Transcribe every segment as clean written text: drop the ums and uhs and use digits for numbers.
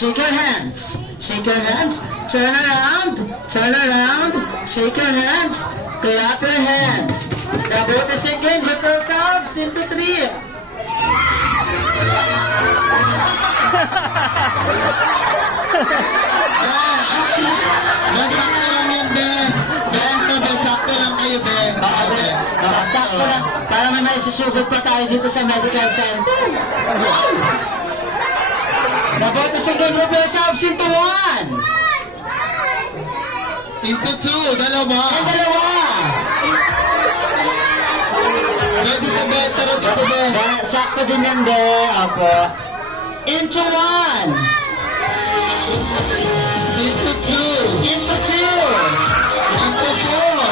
Shake your hands. Shake your hands. Turn around. Turn around. Shake your hands. Clap your hands. The boat is sinking. Group yourselves into 3. Masakto lang yan, be. Ganto, be. Sakto lang kayo, be. Sakto lang. Para may maisusugod pa tayo dito sa medical center. The boat is sinking. Group yourselves into 1. Into 2. Dalawa. And dalawa. Dito, be. Tara, dito, be. Sakto din yan, be. Apo. Into 1. Into 2. Into 2. Into 4.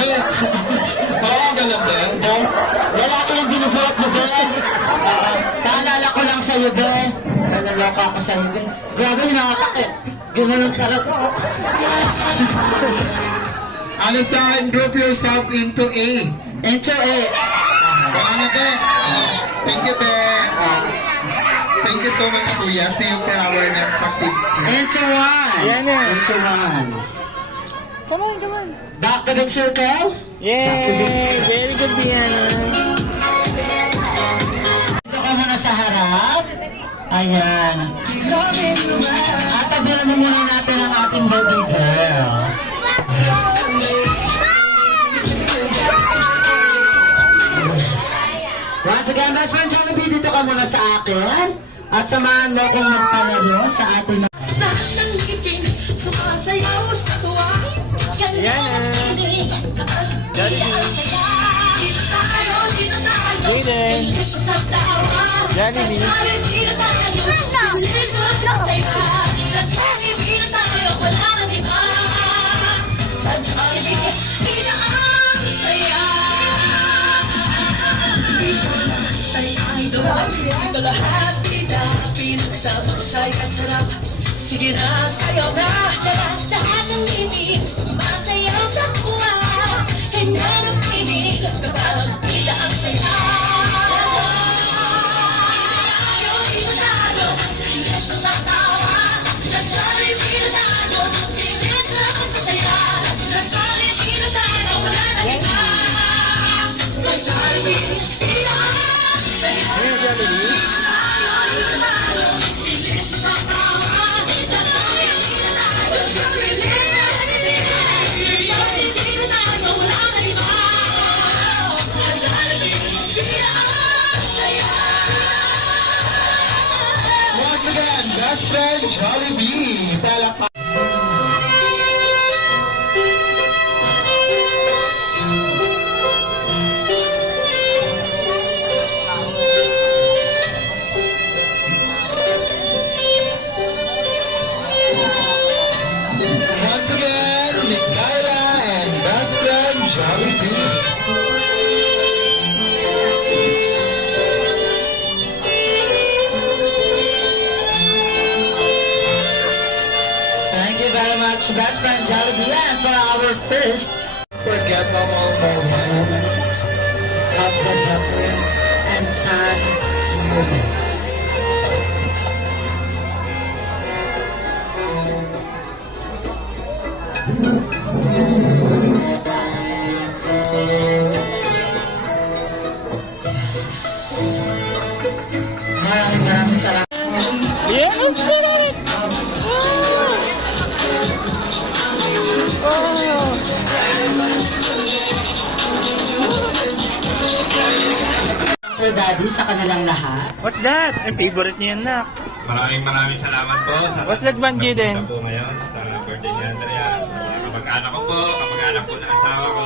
Be. Oo, galang, be. Lalaki yung binubuhat mo, be. Paalala ko lang sa'yo, be. Nalaloka ako sa'yo, be. Grabe, nakakakit. Gano'n talaga. Alasan, group yourself into A. Into A. Ano, be? Thank you, be. Thank you so much, Kuya. See you for our next activity. Into 1. Yan na. Into 1. Come on, come on. Back to big circle. Yay! Very good, Diana. Dito ka muna sa harap. Ayan. At tabihan mo muna natin ang ating baby girl. Yes. Once again, best friend Jollibee, dito ka muna sa akin. At samahan mo kong magpalaro sa ating Sumasayaw sa tuwa. Yan. Jaden. Jollibee. Pinagsamaksay at sarap. Sige na, sayaw na. Lakas lahat ng ibig. Sumasayaw sa kuwa. Handa ng pinig. Kapag kita ang saya. Yung imanalo. Sinesyo sa tawa. Sa Jollibee na talo. Sinesyo sa saya. Sa Jollibee na talo. Wala na iba. Sa Jollibee. Once again, best friend Jollibee. Palakpak. Once again, Mikaela and best friend Jollibee. Thank you very much, best friend Jollibee, and for our first forgettable moment of the gentle and sad moments. Yes. Maraming salamat. Yes, correct. For Daddy sa kanilang lahat. What's that? Ang favorite niya yan, nak. Maraming salamat po sa What's that, Van Jaden? po ngayon sa birthday ni Andrea. Sa mga kamag-anak ko po, kamag-anak po ng asawa ko.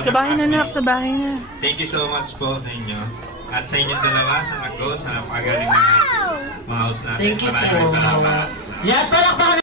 Sa bahay na, nak. Sa bahay na. Thank you so much po sa inyo. At sa inyong dalawa, sa nag-go, sa napakagaling na mga house natin. Thank you Maraming po. salamat. Yes, palakpakan